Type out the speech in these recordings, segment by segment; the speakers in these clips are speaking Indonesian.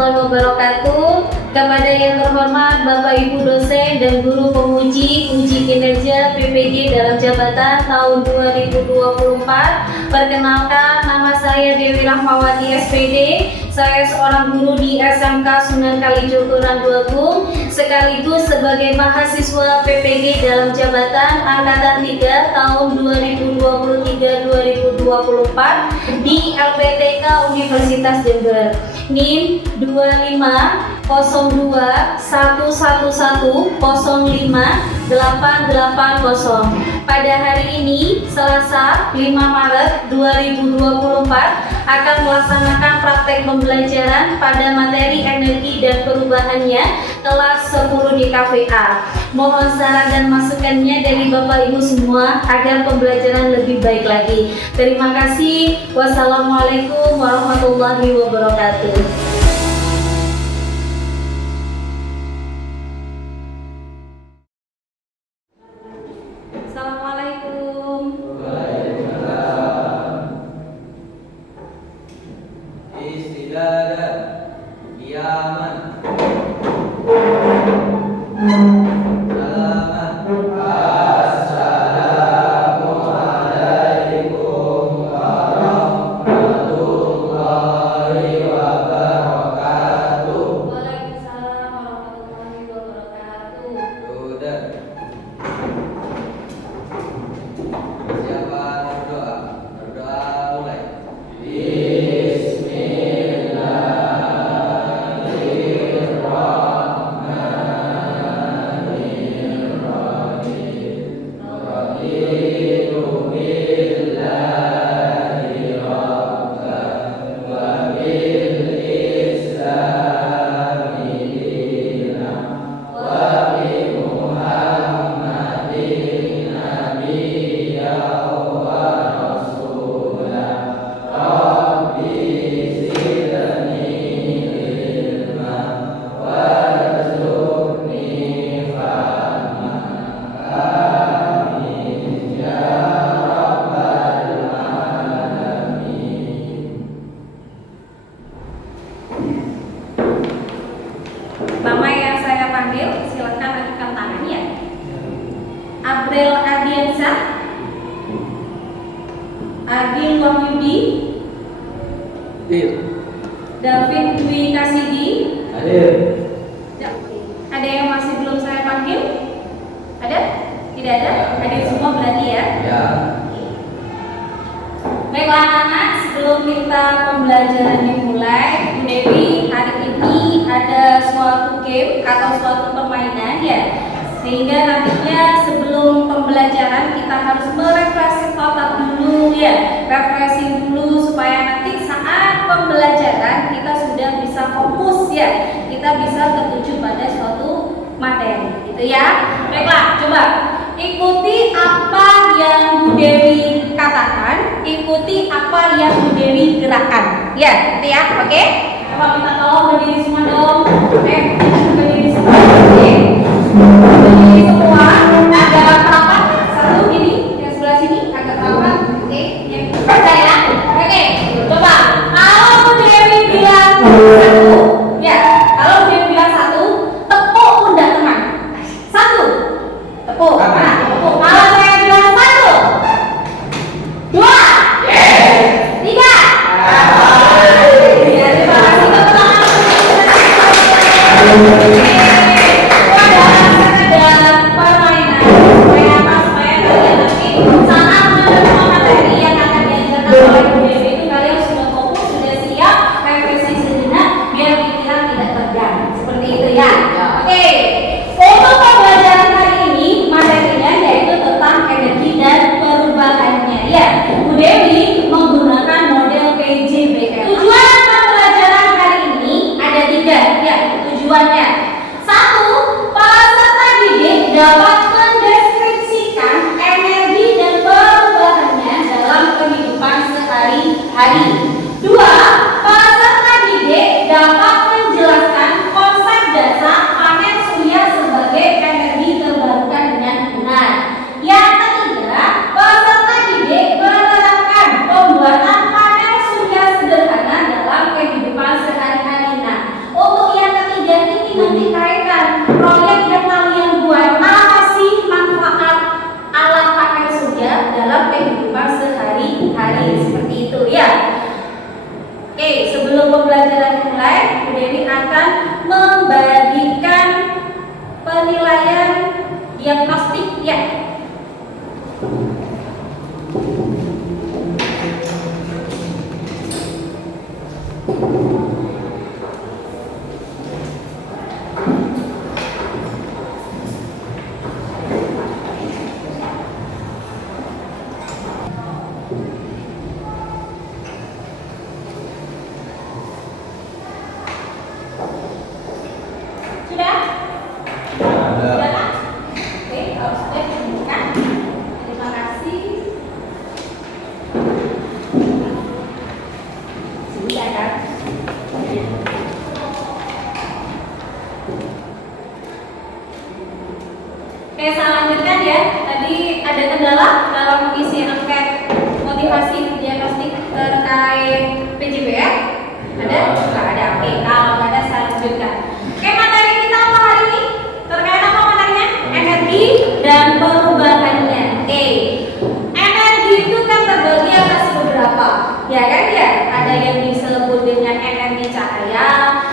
warahmatullahi wabarakatuh. Kepada yang terhormat Bapak Ibu dosen dan guru penguji uji kinerja PPG dalam jabatan tahun 2024. Perkenalkan, nama saya Dewi Rahmawati SPD. Saya seorang guru di SMK Sunan Kalijogo Rangguagung, sekaligus sebagai mahasiswa PPG dalam jabatan Angkatan 3 tahun 2023-2024 di LPTK Universitas Jember. NIM 250111058880. Pada hari ini, Selasa 5 Maret 2024, akan melaksanakan praktek pembelajaran pada materi energi dan perubahannya kelas 10 di KVA. Mohon saran dan masukannya dari Bapak Ibu semua agar pembelajaran lebih baik lagi. Terima kasih. Wassalamualaikum warahmatullahi wabarakatuh. Nama yang saya panggil, silakan ajukan tangan ya. April Ardiansyah, Agil Wahyudi, David Dwi Kasidi. Hadir. Ada yang masih belum saya panggil? Ada? Tidak ada? Hadir semua berarti ya? Ya. Baiklah anak-anak, sebelum kita pembelajaran dimulai, Bu Dewi, hari ini ada suatu game atau suatu permainan ya, sehingga nantinya sebelum pembelajaran kita harus merefreshing otak dulu ya, refreshing dulu supaya nanti saat pembelajaran kita sudah bisa fokus ya, kita bisa tertuju pada suatu materi gitu ya. Baiklah, coba ikuti apa yang Bu Dewi katakan, ikuti apa yang Bu Dewi gerakan. Ya, gitu ya. Oke? Coba minta tolong berdiri semua dong. Oke, berdiri semua. Oke. Berdiri semua. Agak rapat. Satu gini, yang sebelah sini agak rapat. Oke, yang percaya. Oke, coba. Kalau Bu Dewi bilang satu, ya. Kalau Bu Dewi bilang satu, tepuk pundak teman. Satu. Tepuk. Nah, tepuk. Kalau saya bilang satu, dua, tiga. Ya, terima kasih teman-teman. diagnostik ya. Sudah? Sudah kan? Oke, kalau sudah tunjukkan. Terima kasih. Sudah kan? Oke, saya lanjutkan ya. Tadi ada kendala dalam mengisi angket motivasi diagnostik terkait PJBR? Ada? Nggak ada. Oke, kalau nggak ada saya lanjutkan. Oke, materi kita apa hari ini? Terkait apa materinya? Energi dan perubahannya. Oke, energi itu kan terbagi atas beberapa, ya kan ya? Ada yang disebut dengan energi cahaya,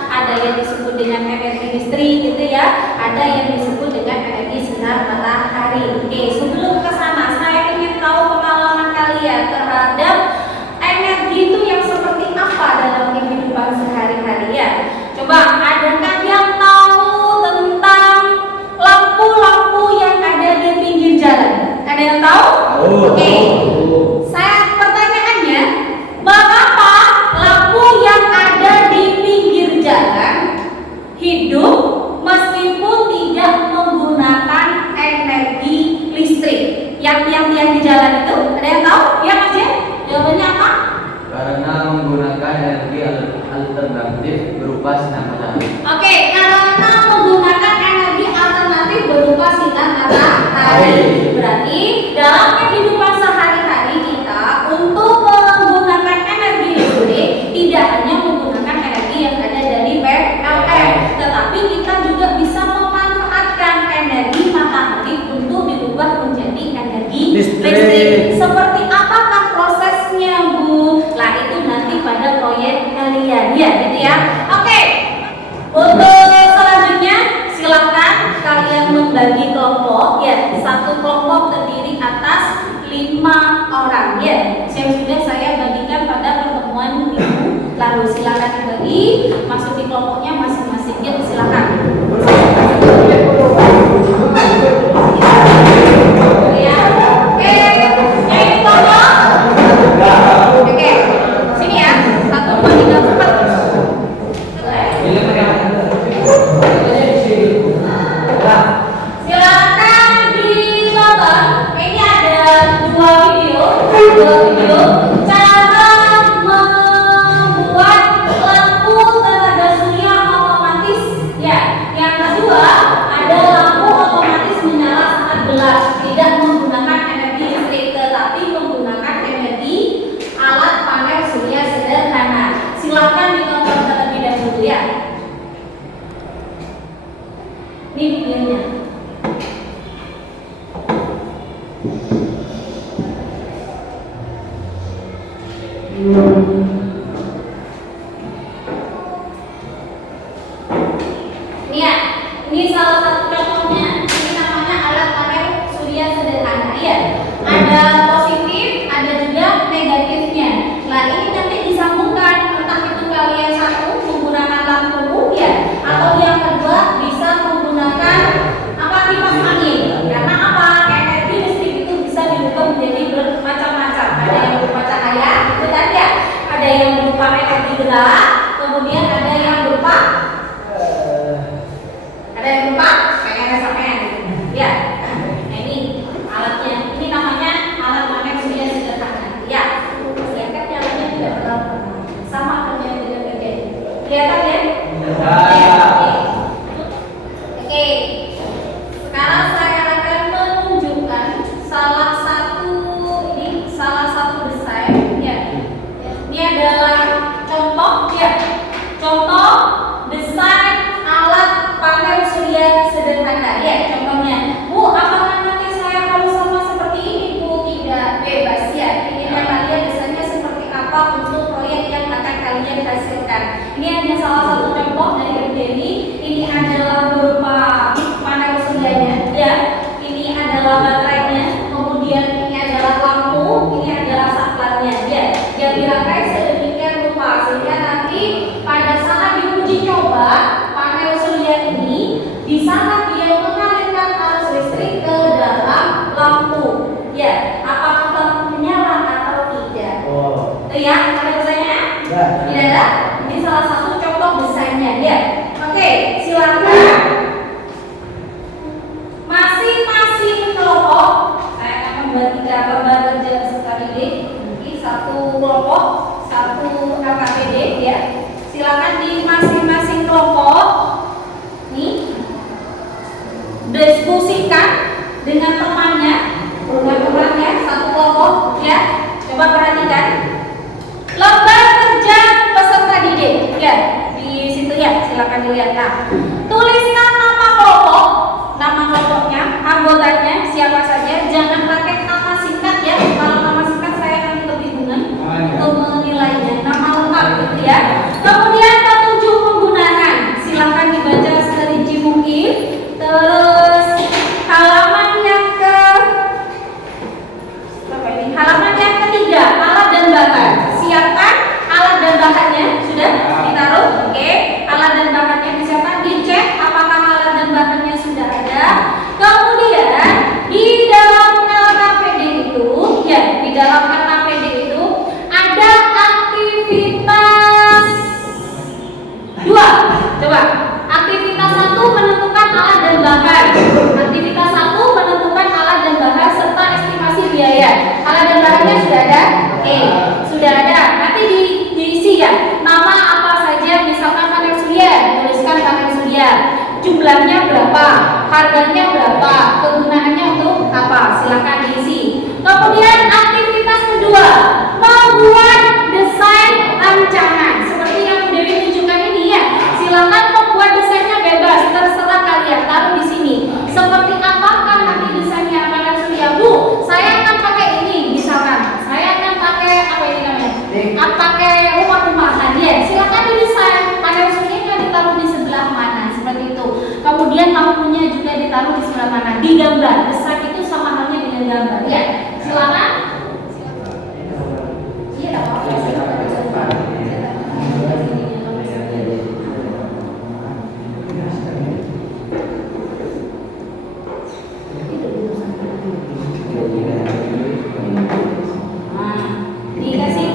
ada yang disebut dengan energi listrik gitu ya, ada yang disebut dengan energi sinar matahari. Oke, sebelum ke sana saya ingin tahu pengalaman kalian terhadap energi itu yang seperti apa dalam kehidupan sehari-hari ya. Coba, adakah yang tahu tentang lampu-lampu yang ada di pinggir jalan? Ada yang tahu? Oke. Saya pertanyaannya, mengapa lampu yang ada di pinggir jalan hidup meskipun tidak menggunakan energi listrik? Yang tiang-tiang di jalan itu, ada yang tahu? Ya Mas ya? Jawabannya apa? Karena menggunakan energi alternatif berupa sinar matahari. Oke, karena menggunakan energi alternatif berupa sinar matahari. Berarti dalam kehidupan sehari-hari kita untuk menggunakan energi listrik tidak hanya menggunakan energi yang ada dari PLN, tetapi kita juga bisa memanfaatkan energi matahari untuk dirubah menjadi energi listrik. Seperti apakah prosesnya, Bu? Lah itu nanti pada proyek kalian ya, gitu ya. Oke. Untuk selanjutnya silakan kalian membagi kelompok ya. Satu kelompok terdiri atas 5 orang ya. Yang sudah saya bagikan pada pertemuan minggu lalu. Silakan dibagi, masuk di kelompoknya masing-masing ya. Silakan. Ya. Oke. Yang ini kelompok. Oke. Sini ya. 1, 2, 3, 4. Silakan ditonton. Ini ada dua video cara membuat lampu tenaga surya otomatis ya. Yang kedua ada lampu otomatis menyala saat gelap, tidak menggunakan energi listrik tetapi menggunakan energi alat panel surya sederhana. Silakan ditonton terlebih dahulu ya. Ini videonya. Ini ya, ini salah satu contohnya. Ini namanya alat panel surya sederhana ya. Ada positif, ada juga negatifnya. Nah ini nanti disambungkan, entah itu kalian satu menggunakan lampu ya, atau yang kedua bisa menggunakan apa, kipas angin. Karena apa? Energi listrik itu bisa dirubah menjadi bermacam-macam. Ada yang berupa cahaya, itu tadi ya. Ada yang berupa energi gerak, kemudian ada yang berupa PNS ya. Nah ini alatnya, ini namanya alat panel surya sederhana ya. Sedangkan yang lainnya tidak terlalu sama dengan kerja. Kelihatan ya? Oke. Sekarang saya akan menunjukkan salah satu desain ya. Ini adalah contoh ya. dengan temannya satu kelompok ya. Coba perhatikan. Lembar kerja peserta didik ya, di situ ya, silakan dilihat. Nah, tuliskan nama kelompoknya, anggotanya siapa saja. Jangan pakai nama singkat ya. Kalau nama singkat saya akan kebingungan untuk menilainya. Nama lengkap gitu ya. Kemudian petunjuk penggunaan, silakan dibaca serinci mungkin. Terus halaman yang ketiga, alat dan bahan. Siapkan alat dan bahannya, sudah ditaruh. Oke, alat dan bahannya disiapkan, dicek apakah alat dan bahannya sudah ada. Kemudian di dalam LKPD itu ya, di dalam LKPD itu ada aktivitas 2. Coba, aktivitas 1 menentukan alat dan bahan. Aktivitas 1 menentukan alat dan bahan serta estimasi biaya. Alat dan bahannya sudah ada? Oke, sudah ada. Nanti diisi ya, nama apa saja, misalkan panel surya, tuliskan panel surya. Jumlahnya berapa, harganya berapa, kegunaannya untuk apa, silakan diisi. Kemudian aktivitas kedua, membuat desain rancangan. Seperti yang Bu Dewi tunjukkan ini ya, silakan membuat desainnya bebas, terserah kalian, taruh di sini. Seperti apakah nanti desainnya panel surya? Bu, saya akan pakai ini, misalkan. Saya akan pakai apa ini namanya? Pakai rumah-rumahan ya. Silakan didesain panel suryanya ditaruh di sebelah mana, seperti itu. Kemudian lampunya juga ditaruh di sebelah mana, digambar. Desain itu sama halnya dengan gambar ya. Silakan. Iya, tak apa-apa.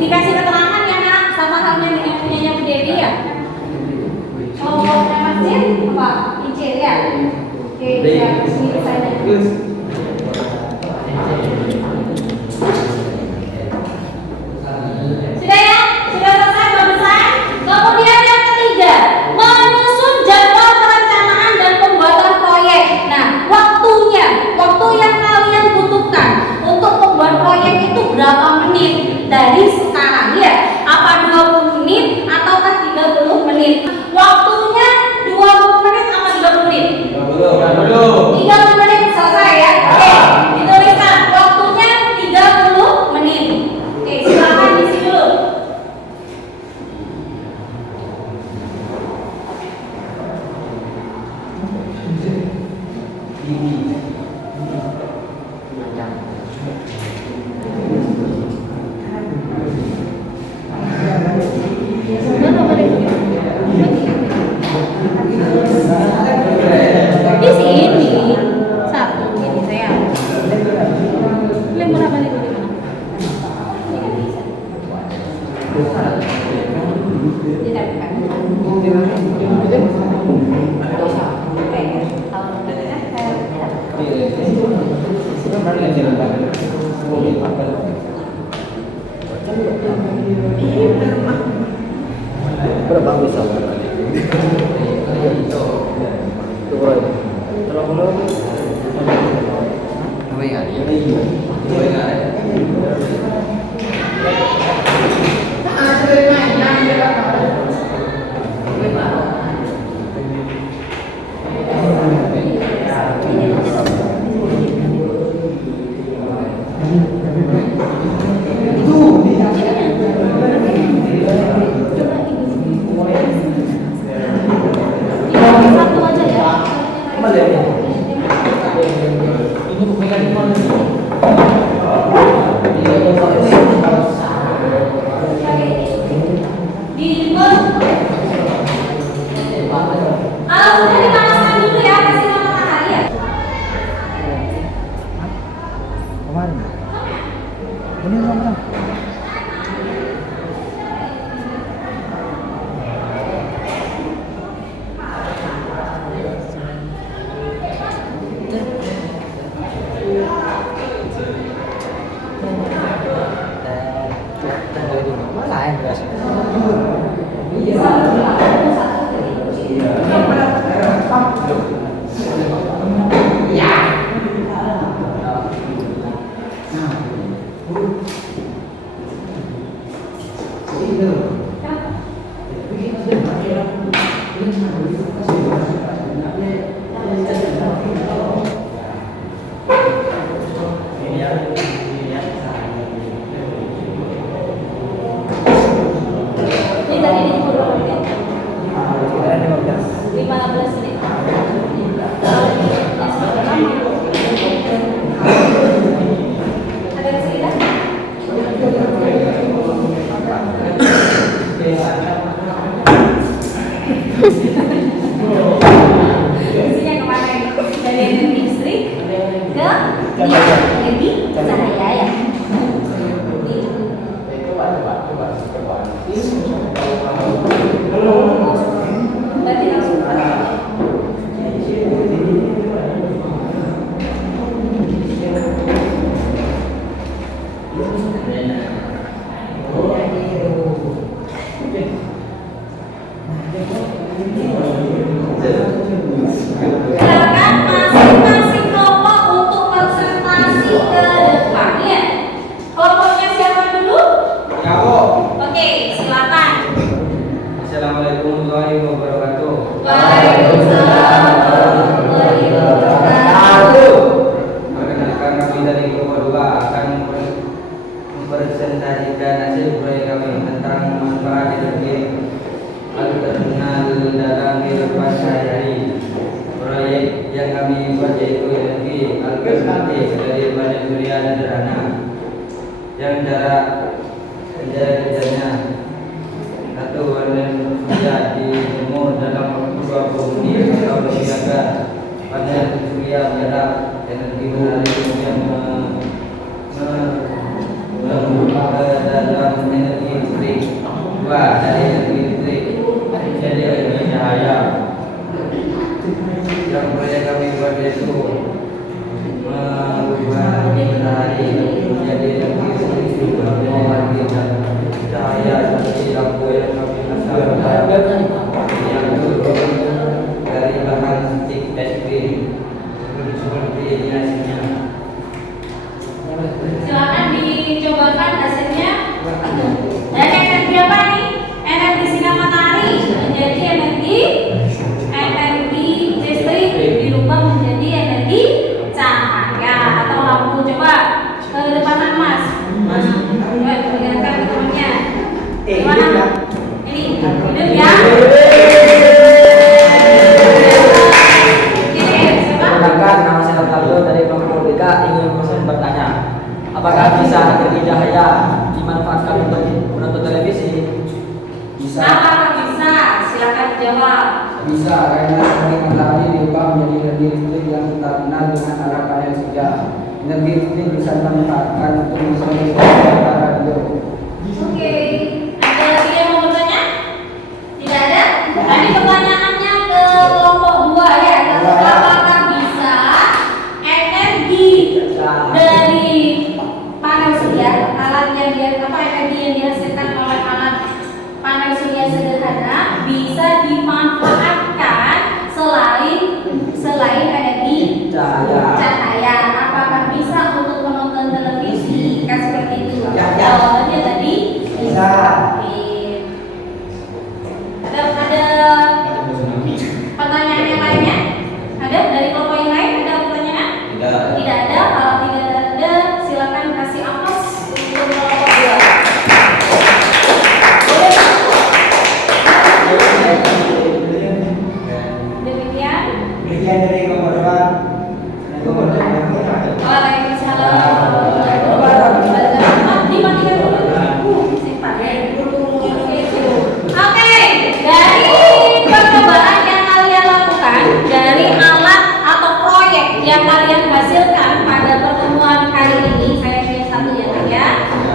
Dikasih keterangan ya nak, sama halnya dengan punyanya Bu Dewi ya. Kalau masjid apa? Icir ya. Oke, ya sini saya. Sudah ya? Sudah selesai berdesain? Kemudian yang ketiga, menyusun jadwal perencanaan dan pembuatan proyek. Nah, waktu yang kalian butuhkan untuk membuat proyek itu berapa menit dari sekarang ya? Apa 20 menit ataukah 30 menit? Waktunya 20 menit atau 30 menit? 30 menit selesai ya? Oke, dituliskan waktunya 30 menit. Oke, silakan isi dulu. Di sini satu ini saya lempar balik di mana? Tidak berapa besar? satu aja ya. Kalau sudah dipanaskan dulu ya, kasih matahari ya. Kemarin. Ini mana? energi cahaya ya. Berarti langsung silakan masing-masing kelompok untuk presentasi ke depannya. Kelompoknya siapa dulu? Ya, Bu. Oke, silakan. Assalamualaikum warahmatullahi wabarakatuh. Waalaikumsalam warahmatullahi wabarakatuh. Perkenalkan, kami dari kelompok 2 akan mempresentasikan hasil proyek kami tentang manfaat energi alternatif dalam kehidupan sehari-hari. Proyek yang kami buat yaitu energi alternatif dari panel surya sederhana yang cara kerjanya satu panel surya dijemur dalam waktu 20 menit atau lebih agar panel surya menyerap energi matahari yang berubah ke dalam energi listrik. Dua, dari energi listrik jadi energi cahaya. Yang proyek kami buat yaitu mengubah matahari menjadi energi listrik juga menghasilkan cahaya seperti lampu yang kami pasang yang terbuat dari bahan stick es krim seperti ini hasilnya. Silakan dicobakan hasilnya. Dan energi apa nih? Energi sinar matahari menjadi energi listrik dirubah menjadi energi cahaya atau lampu. Coba ke depanan Mas. Coba perlihatkan ke temannya. Gimana? Ini hidup ya. Perkenalkan, nama saya Carlo dari kelompok BK ingin bertanya, apakah bisa energi cahaya dimanfaatkan untuk menonton televisi? Bisa. Apakah bisa? Silakan jawab. Bisa, karena energi matahari diubah menjadi energi listrik yang kita kenal dengan arah panel surya. Energi listrik bisa dimanfaatkan untuk mensupply radio. Oke, ada lagi yang mau bertanya? Tidak ada? Tadi pertanyaannya ke kelompok 2 ya. Apakah bisa energi dari panel surya, alat yang energi yang dihasilkan oleh alat panel surya sederhana bisa dimanfaatkan selain energi cahaya? Apakah bisa untuk menonton televisi? Kan seperti itu. Jawabannya tadi bisa. Oke. Ada pertanyaan yang lainnya? Ada dari kelompok yang lain? Ada pertanyaan? Tidak ada. Kalau tidak ada, silakan kasih aplaus untuk kelompok 2. Demikian. Demikian dari kelompok 2. Waalaikumsalam warahmatullahi wabarakatuh. Dimatikan dulu. Simpan ya. Oke, dari percobaan yang kalian lakukan, dari alat atau proyek yang kalian hasilkan pada pertemuan kali ini, saya punya satu ya, Kak, ya.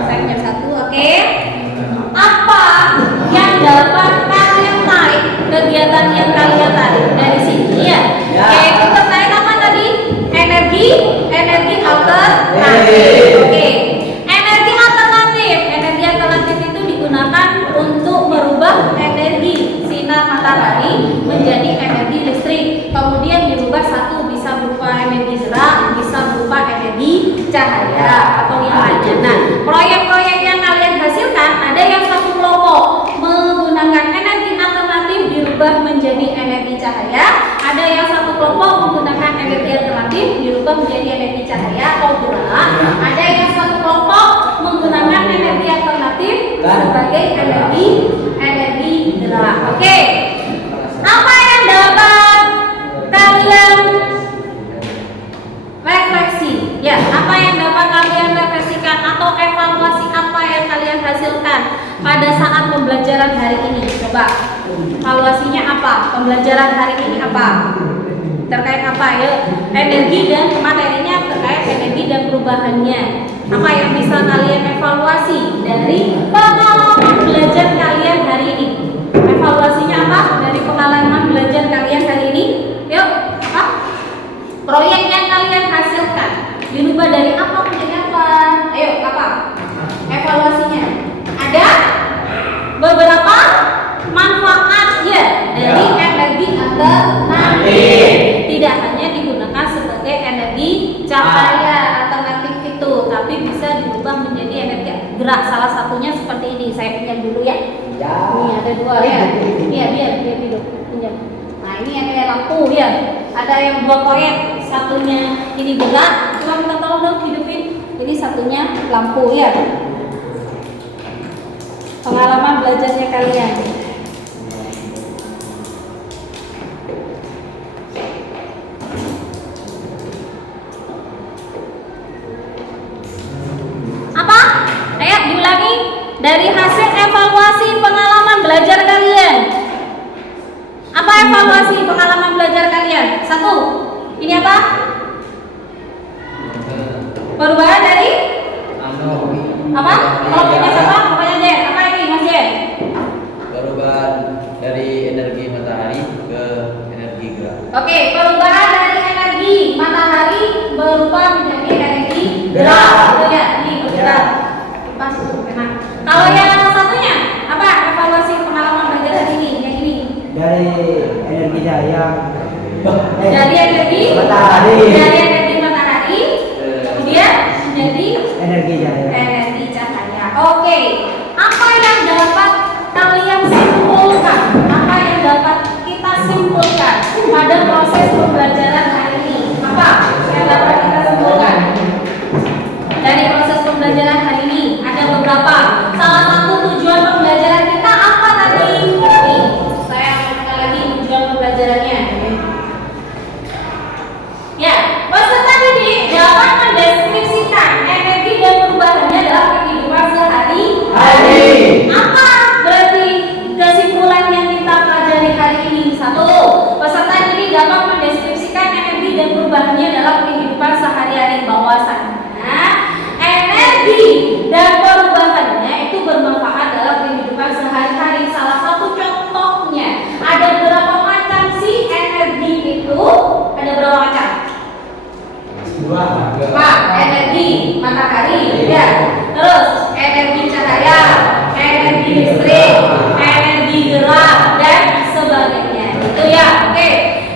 Saya punya satu, oke. Apa yang dapat kalian tarik, kegiatan yang kalian tarik dari sini ya? Yaitu terkait apa tadi? Energi alternatif. Oke. Energi alternatif itu digunakan untuk merubah energi sinar matahari menjadi energi listrik. Kemudian dirubah satu bisa berupa energi gerak, bisa berupa energi cahaya atau yang lainnya. Nah, proyek-proyek yang kalian hasilkan ada yang satu kelompok menggunakan energi alternatif dirubah menjadi energi cahaya, ada yang satu kelompok menggunakan energi alternatif dirubah menjadi energi cahaya atau gerak, ada yang satu kelompok menggunakan energi alternatif sebagai energi gerak. Oke. Apa yang dapat kalian refleksi? Ya, apa yang dapat kalian refleksikan atau evaluasi apa yang kalian hasilkan pada saat pembelajaran hari ini? Coba evaluasinya apa? Pembelajaran hari ini apa? Terkait apa ya? Energi dan materinya terkait energi perubahannya. Apa yang bisa kalian evaluasi dari pengalaman belajar kalian hari ini? Evaluasinya apa dari pengalaman belajar kalian hari ini? Yuk, apa? Proyek yang kalian hasilkan dirubah dari apa menjadi apa? Ayo, apa? Evaluasinya. Ada beberapa manfaat ya dari energi alternatif. Tidak hanya digunakan sebagai energi cahaya alternatif itu, tapi bisa dirubah menjadi energi gerak. Salah satunya seperti ini. Saya pinjam dulu ya. Ini ada dua ya. Iya, biar hidup pinjam. Nah, ini yang kayak lampu ya. Ada yang dua koin, satunya ini gerak. Coba minta tolong dong hidupin. Ini satunya lampu ya. Pengalaman belajarnya kalian. Apa? Ayo diulangi dari hasil evaluasi pengalaman belajar kalian. Apa evaluasi pengalaman belajar kalian? Satu. Ini apa? Perubahan dari apa? Kalau punya siapa? Pokoknya Jen. Apa ini Mas Jen? Perubahan dari energi matahari ke energi gerak. Oke, perubahan dari energi matahari berubah menjadi energi gerak. Itu ya, ini bergerak. Pas enak. Kalau yang satunya apa? Evaluasi pengalaman belajar hari ini, yang ini. Dari energi cahaya. Dari energi matahari. Dari energi matahari, kemudian menjadi Energi cahaya. energi cahaya. Oke, apa yang dapat kalian simpulkan? Apa yang dapat kita simpulkan pada proses pembelajaran hari ini? Apa yang dapat kita simpulkan dari proses pembelajaran hari ini? Ada beberapa. Salah satu tujuan pembelajaran kita apa tadi? Nih, saya sekali lagi tujuan pembelajarannya. Ya, peserta didik dapat mendeskripsikan energi dan perubahannya dalam kehidupan sehari-hari. Apa berarti kesimpulan yang kita pelajari hari ini? Satu, peserta didik dapat mendeskripsikan energi dan perubahannya dalam kehidupan sehari-hari. Bahwasannya energi dan perubahannya itu bermanfaat dalam kehidupan sehari-hari. Salah satu contohnya, ada berapa macam sih energi itu? Ada berapa macam? Pak, energi matahari, ya. Terus energi cahaya, energi listrik, energi gerak dan sebagainya. Itu ya, oke.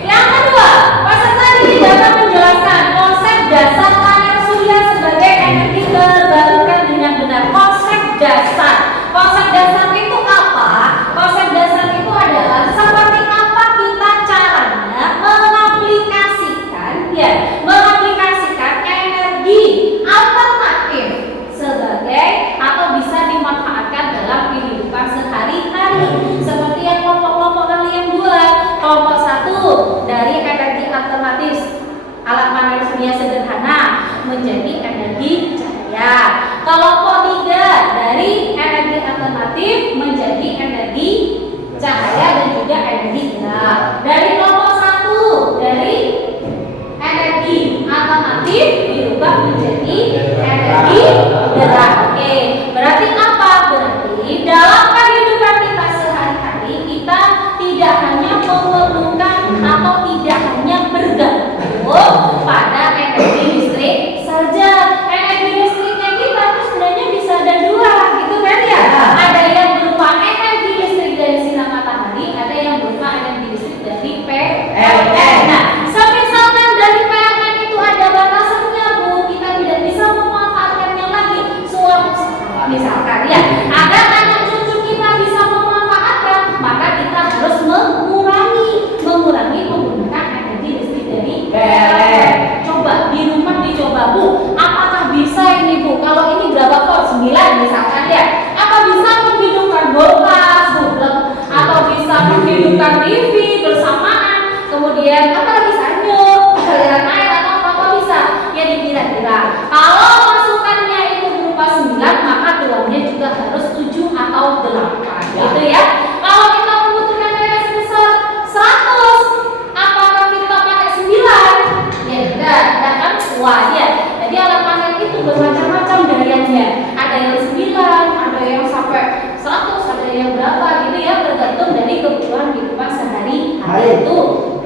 Yang kedua, peserta didik dapat menjelaskan konsep dasar panel surya sebagai energi terbarukan dengan benar. Konsep dasar. Konsep dasar itu apa? Konsep dasar itu adalah seperti apa kita caranya mengaplikasikan, ya, mengaplikasikan energi alternatif sebagai atau bisa dimanfaatkan dalam kehidupan sehari-hari. Seperti yang kelompok-kelompok kalian buat. Kelompok satu dari energi alternatif alat panel surya sederhana menjadi energi cahaya. Kelompok tiga dari energi alternatif menjadi energi cahaya dan juga energi gerak. Dari kelompok satu dari energi alternatif dirubah menjadi energi gerak. Oke, berarti apa? Berarti dalam kehidupan kita sehari-hari kita tidak hanya memerlukan atau tidak hanya bergantung pada energi listrik saja. Energi listriknya kita tuh sebenarnya bisa ada dua, gitu kan ya? Ada yang berupa energi listrik dari sinar matahari, ada yang berupa energi listrik dari PLN. Nah, misalkan dari PLN itu ada batasannya, Bu, kita tidak bisa memanfaatkannya lagi. bermacam-macam dariannya. Ada yang 9, ada yang sampai 100, ada yang berapa gitu ya, tergantung dari kebutuhan kehidupan sehari-hari. Itu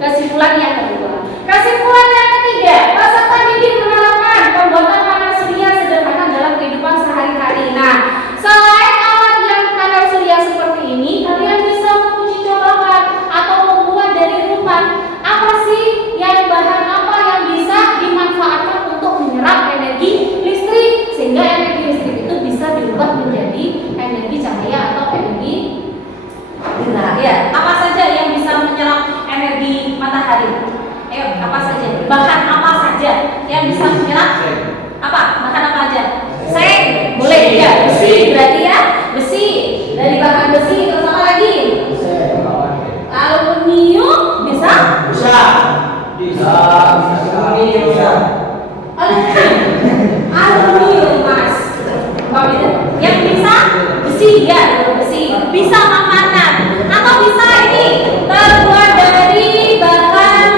kesimpulan yang kedua. Kesimpulan yang ketiga, peserta didik menerapkan pembuatan panel surya sederhana dalam kehidupan sehari-hari. Nah, selain alat yang panel surya seperti ini, kalian bisa menguji cobakan atau membuat dari rumah. Apa sih yang bahan apa yang bisa dimanfaatkan untuk menyerap energi listrik, sehingga energi listrik itu bisa diubah menjadi energi cahaya atau energi gerak. Ya, apa saja yang bisa menyerap energi matahari? Ayo, apa saja? Bahan apa saja yang bisa menyerap? Apa? Bahan apa aja? Seng, boleh ya. Besi, berarti ya. Besi, dari bahan besi. Terus apa lagi? Aluminium bisa? Aluminium, Mas. Yang bisa besi ya, besi. Bisa makanan atau bisa ini terbuat dari bahan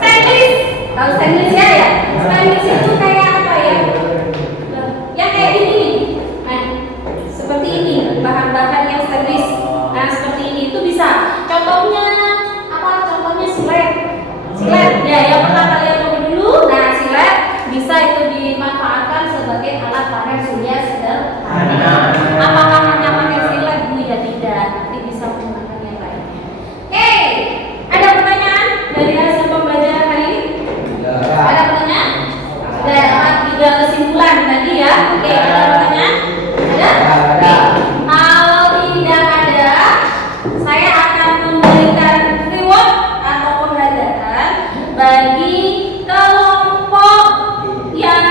stainless. Tahu stainless ya? Stainless itu kayak apa ya? Yang kayak gini. Nah, seperti ini bahan-bahan yang stainless. Nah, seperti ini itu bisa. Contohnya apa? Contohnya silet. Silet ya, yang pernah kalian coba dulu. Nah, silet bisa itu dimanfaatkan sebagai alat panel surya sederhana. Apakah hanya pakai silet? Bu ya tidak. Nanti bisa menggunakan yang lainnya. Oke, ada pertanyaan dari hasil pembelajaran hari ini? Ada pertanyaan? Dapat 3 kesimpulan tadi ya. Oke, ada pertanyaan? Ada? Kalau tidak ada, saya akan memberikan reward atau penghargaan bagi kelompok yang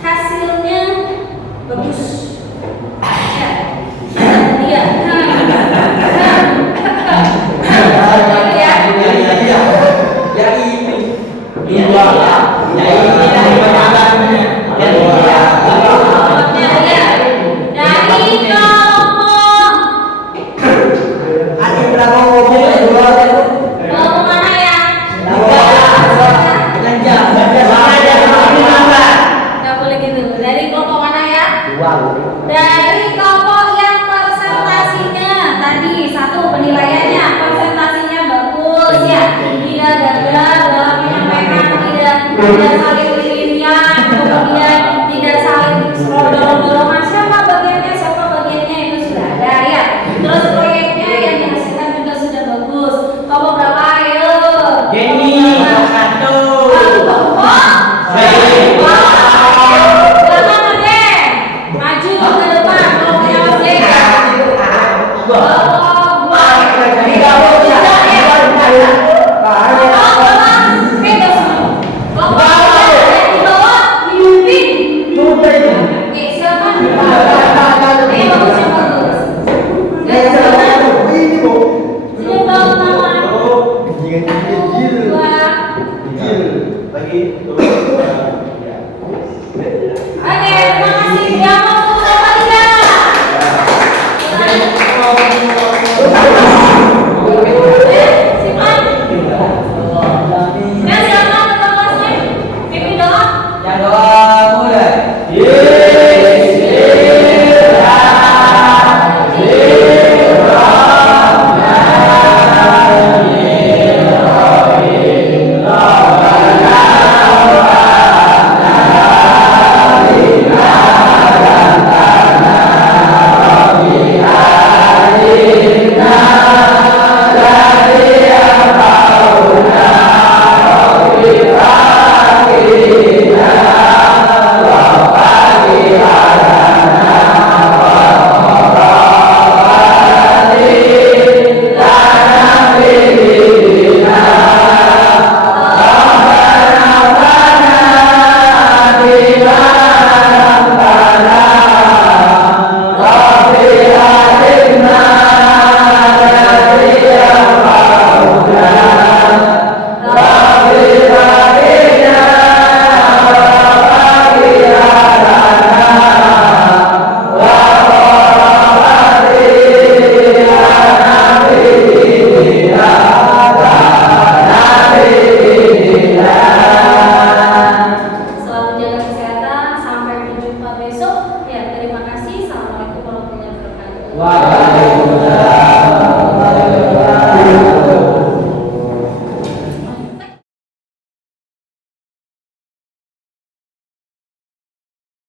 hasilnya bagus. Ya, dia. Yang ini. Waalaikumsalam.